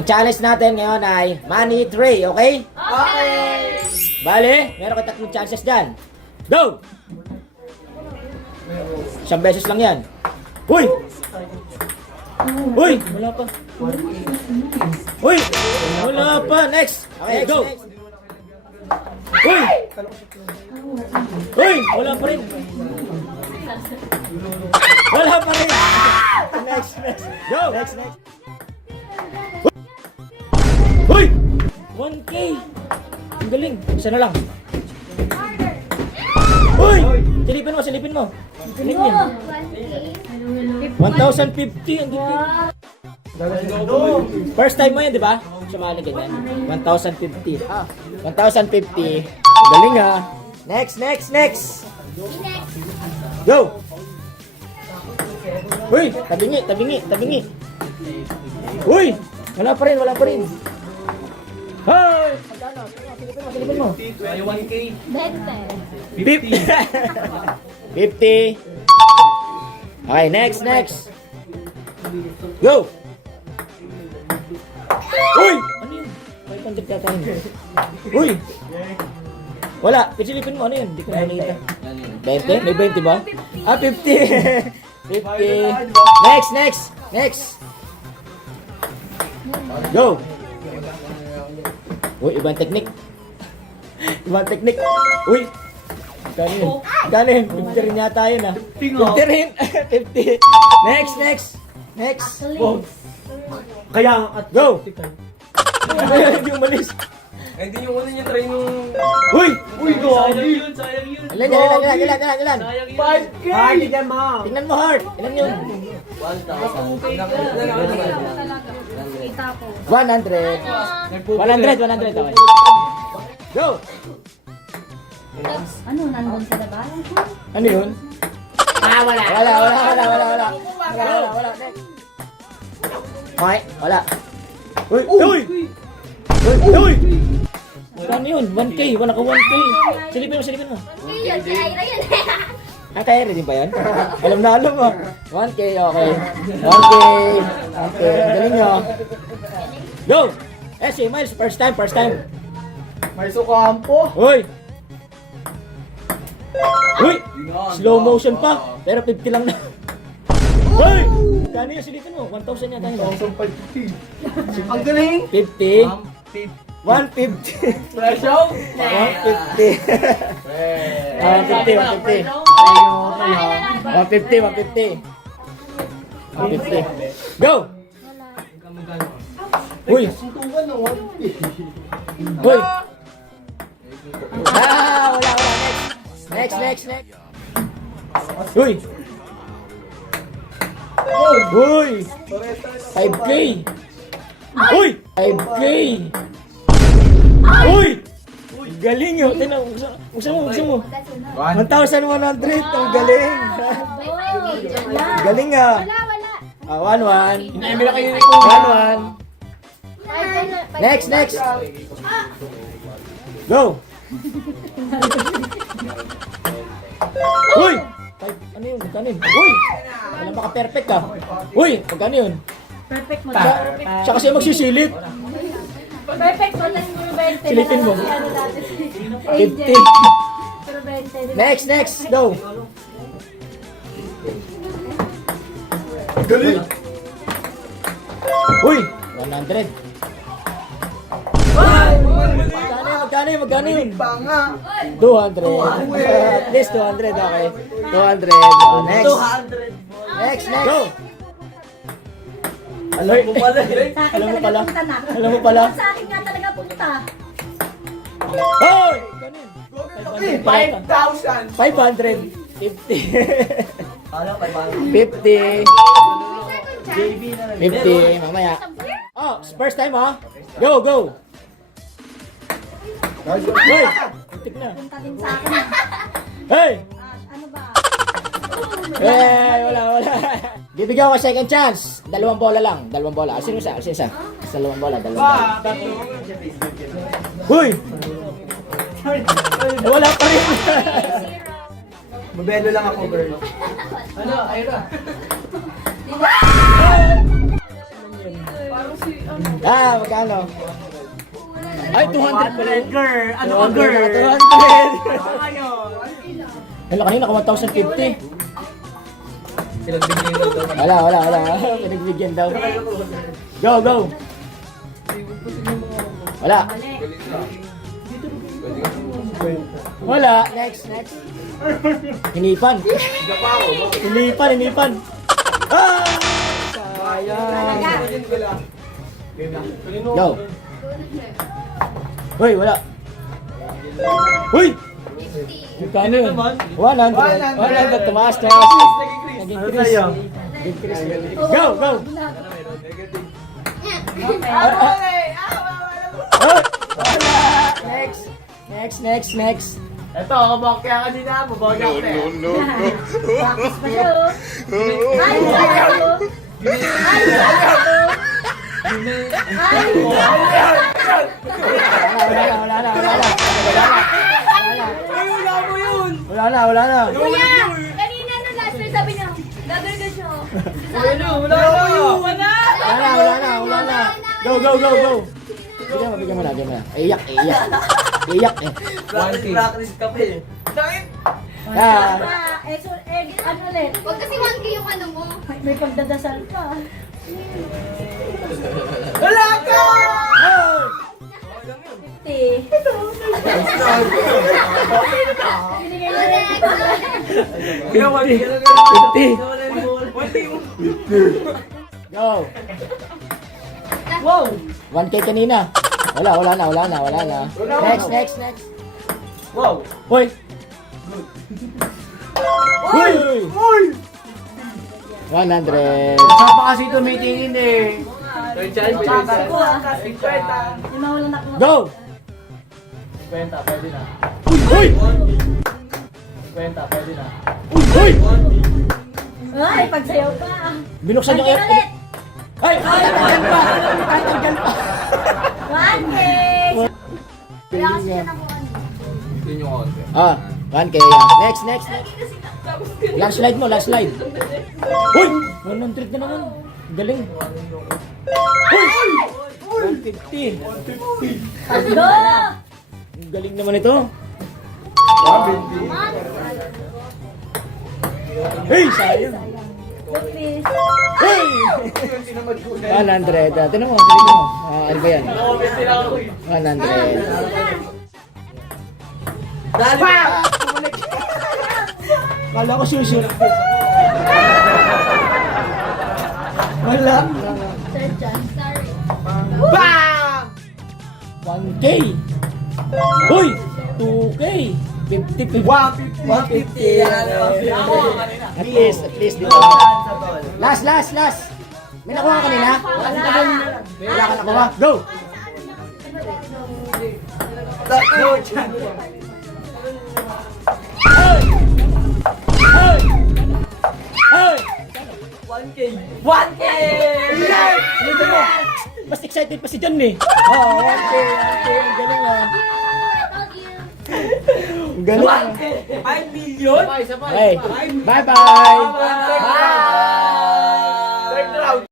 Ang challenge natin ngayon ay money tray, okay? Okay! Bale, meron ka 3 chances dyan. Go! 1 beses lang yan. Uy! Uy! Wala pa. Uy! Wala pa. Next! Okay, go! Uy! Uy! Wala pa rin. Wala pa rin. Next, next. Go! Next, next. Uy! 1K! Ang galing. Isa na lang. Uy! Silipin mo, silipin mo. Silipin mo. 1,050. Ang galing. First time mo yun, di ba? Sumali ganyan. 1,050. 1,050. Galing ha. Next, next, next. Go! Uy! Tabingi, tabingi, tabingi. Uy! Wala pa rin, wala pa rin. Hoy! Magkano? Silipin mo, silipin mo. 1K. 50. 50. Okay, next, next. Go! Uy! Ano yun? 500 kata yun. Uy! Wala. Pisilipin mo. Ano yun? Hindi ko nakita. 20? May 20 ba? 50. 50. Next, next, next. Go! Uy, ibang technique. Ibang technique. Uy! Gano yun? Gano yun? 50 rin yata yun ah. 50 rin. 50. Next, next. Next. Kaya, at Go! Hindi umalis. hindi yung una niya try nung... Uy! Uy, sayang yun, sayang yun. Ilan, ilan, ilan, ilan, ilan, ilan? Sayang yun. 5K! Hindi ka ma. Tingnan mo hard. Ilan yun? 100. 100, 100. Okay. Go! Ano, nandun sa labas? Ano yun? Ah, wala. Wala. Next. Okay, wala. Uy! Uy! Uy! Ano yun? 1K. Wala ka 1K. Silipin mo. Yun, si Ira yun. Ah, kaya rin ba yan? Alam na mo. 1K, okay. 1K. Okay, galing nyo. Go! Si Miles, first time. May sukampo. Uy! Uy! Slow motion pa. Pero 50 lang na. Uy! Kano yung silipin mo? 1,000 yata yun. 1,550. Ang galing. 50. 150. Presyo? 150. 150. 150. Go! Uy! Uy! Wala. Next. Uy! Uy! 5K! Uy! 5K! Uy! Galing yun! Tingnan, buksan mo. 1,100! Ang galing! Galing ah! Wala. 1-1. Hindi na kayo ni Kung. 1-1. Next. Go! Uy! Ano yun? Magkano yun? Uy! Alam baka perfect ka. Uy! Magkano yun? Perfect mo. Siya kasi magsisilip. Perfect mo. Tapos puro 20. Silipin mo. Ano natin? 50. Puro 20. Next. Go! Galing. Uy! 100. Magkano yun? Pa nga. 200. At least 200, okay. 200. Oh, next. 200. Next. Go! Alam mo pala. Sa akin Alam mo talaga pala. punta na. Alam mo pala. Sa akin nga talaga punta. Hoy! 5,000. 500. 50. Alam, 500. 50. JB na lang. 50. Mamaya. Oh, first time ha? Go! Hey! Tik na. Punta din sa akin. Hey! Ano ba? Wala. Bibigyan ko second chance. 2 bola lang. 2 bola. Sino isa? 2 bola. Uy! Wala pa rin. Mabelo lang ako, girl. Ano, Ira? Parang si, Magkano? Ay, 200 pala. Girl, ano ka 200. girl? 200. Hala, kanina ka 1,050. Pinagbigyan ko daw. Wala. Pinagbigyan daw. Go. Wala. Wala. Next. Hinipan. Hinipan. Ah! Sayang. Go. Hoy, wala. Hoy! Magkano yun? 100. Tumaas. Naging Ano Chris. sa'yo? Go! Wala! Next. Ito, kabakya ka din na. Babagya ka din. Bakit pa siya, oh. Ay, sayo. Wala na. Kuya, kanina nung last year sabi niya, gagawin ka siya. Wala na. Go. Bigyan mo na. Iyak eh. Practice ka pa eh. Ano ulit? Huwag kasi 1K yung ano mo. May pagdadasal pa. Wala ka! 50. Binigay mo rin. Ginawa niya. 50. Go. Wow! 1K kanina. Wala na. Next. Wow! Hoy! Hoy! 100. Sapa kasi tumitingin eh. Ako, ah. Yung mawalan ako. Go! 50, pwede na. Hoy! 50, pwede na. Hoy! Ay, pagsayaw pa. Binuksan yung Pagsayaw ulit. Ay! Tatanggal pa! 1K. Kaya kasi siya nakuha niya. Yun yung konti. 1K yan. Next. Last slide. Hoy! 100 na naman. Galing. Hoy! 150. Go! Ang galing naman ito. Hey! Sayang. Lupis. Hey! 100. Tinan mo. Ano ba yan? 100. Dali pa! Kala ko shoot. Wala. Third chance. Sorry. Bam! 1K. Uy! 2K. 50. 150. At least dito. Last. May nakuha ka kanina? Wala ka nakuha. Go! Hey! 1K! 1K! Dito mo. Mas excited pa si John eh. Oo, 1K. Ang galing ah. Ang galing ah. 5 million? Hey, bye-bye.